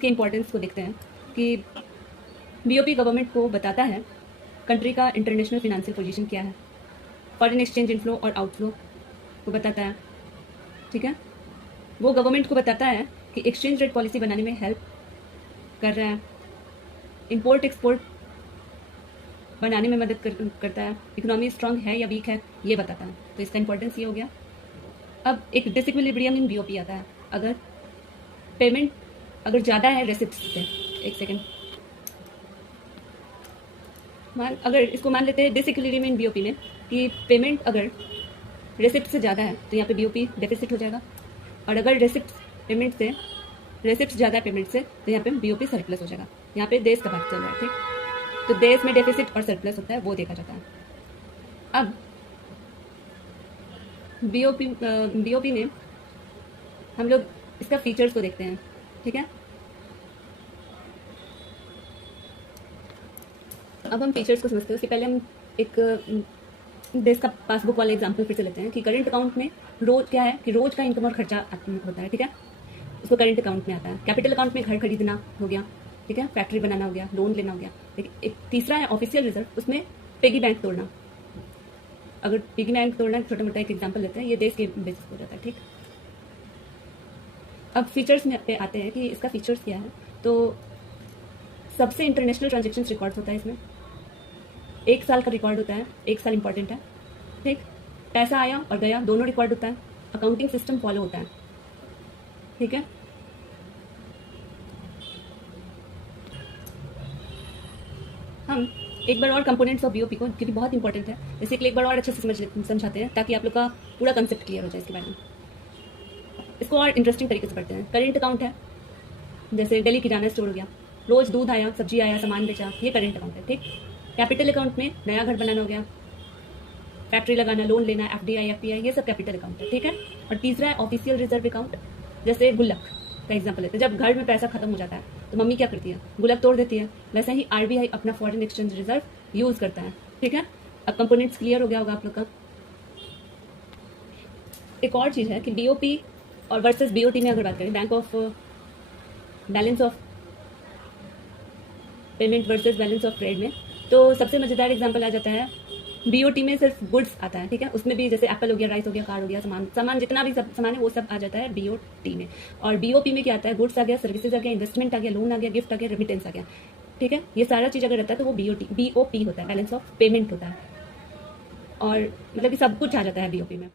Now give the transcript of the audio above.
के इम्पोर्टेंस को देखते हैं कि बीओपी गवर्नमेंट को बताता है कंट्री का इंटरनेशनल फिनेंशियल पोजीशन क्या है, फॉरेन एक्सचेंज इनफ्लो और आउटफ्लो को बताता है। ठीक है, वो गवर्नमेंट को बताता है कि एक्सचेंज रेट पॉलिसी बनाने में हेल्प कर रहा है, इंपोर्ट एक्सपोर्ट बनाने में मदद करता है, इकोनॉमी स्ट्रांग है या वीक है ये बताता है। तो इसका इंपॉर्टेंस ये हो गया। अब एक डिसइक्विलिब्रियम इन बीओपी आता है। अगर पेमेंट अगर ज़्यादा है रेसिप्ट से, एक सेकेंड, अगर इसको मान लेते हैं डिसइक्विलिब्रियम इन बीओपी में कि पेमेंट अगर रेसिप्ट से ज़्यादा है तो यहाँ पे बीओपी डेफिसिट हो जाएगा, और अगर रेसिप्ट ज़्यादा है पेमेंट से तो यहाँ पे बीओपी सरप्लस हो जाएगा। यहाँ पे देश का बात चल रहा है, ठीक। तो देश में डेफिसिट और सरप्लस होता है, वो देखा जाता है। अब बीओपी में हम लोग इसका फीचर्स को देखते हैं, ठीक है। अब हम फीचर्स को समझते हैं। उसके पहले हम एक देश का पासबुक वाला एग्जांपल फिर से लेते हैं कि करंट अकाउंट में रोज क्या है कि रोज का इनकम और खर्चा होता है, ठीक है, उसको करंट अकाउंट में आता है। कैपिटल अकाउंट में घर खरीदना हो गया, ठीक है, फैक्ट्री बनाना हो गया, लोन लेना हो गया। एक तीसरा है ऑफिशियल रिजर्व, उसमें पिगी बैंक तोड़ना। अगर पिगी बैंक तोड़ना छोटा मोटा एक एग्जाम्पल लेते हैं, ये देश के बेसिस हो जाता है, ठीक। अब फीचर्स में पे आते हैं कि इसका फीचर्स क्या है। तो सबसे इंटरनेशनल ट्रांजेक्शन रिकॉर्ड होता है इसमें, 1 साल का रिकॉर्ड होता है, 1 साल इंपॉर्टेंट है, ठीक। पैसा आया और गया दोनों रिकॉर्ड होता है, अकाउंटिंग सिस्टम फॉलो होता है, ठीक है। हम एक बार और कंपोनेंट्स ऑफ बीओपी को, क्योंकि बहुत इंपॉर्टेंट है, इसीलिए एक बार और अच्छे से समझाते हैं ताकि आप लोग का पूरा कंसेप्ट क्लियर हो जाए इसके बारे में। इसको और इंटरेस्टिंग तरीके से पढ़ते हैं। करेंट अकाउंट है, जैसे डेली किराना स्टोर हो गया, रोज दूध आया, सब्जी आया, सामान बेचा, ये करेंट अकाउंट है, ठीक। कैपिटल अकाउंट में नया घर बनाना हो गया, फैक्ट्री लगाना, लोन लेना, एफडीआई, एफपीआई, ये सब कैपिटल अकाउंट है, ठीक है। और तीसरा है ऑफिशियल रिजर्व अकाउंट। जैसे गुल्लक का एग्जांपल लेते हैं, जब घर में पैसा खत्म हो जाता है तो मम्मी क्या करती है, गुल्लक तोड़ देती है। वैसे ही आरबीआई अपना फॉरेन एक्सचेंज रिजर्व यूज करता है, ठीक है। अब कंपोनेंट्स क्लियर हो गया होगा आप लोग का। एक और चीज है कि बीओपी और वर्सेस बीओटी में अगर बात करें, bank of balance of payment versus balance of trade में, तो सबसे मजेदार एग्जांपल आ जाता है बीओटी में सिर्फ गुड्स आता है, ठीक है। उसमें भी जैसे एप्पल हो गया, राइस हो गया, कार हो गया, सामान जितना भी सब सामान है वो सब आ जाता है बीओटी में। और बीओपी में क्या आता है, गुड्स आ गया, सर्विसेज आ गया, इन्वेस्टमेंट आ गया, लोन आ गया, गिफ्ट आ गया, रेमिटेंस आ गया, ठीक है। ये सारा चीज अगर रहता है तो वो बीओपी होता है, बैलेंस ऑफ पेमेंट होता है। और मतलब कि सब कुछ आ जाता है बीओपी में।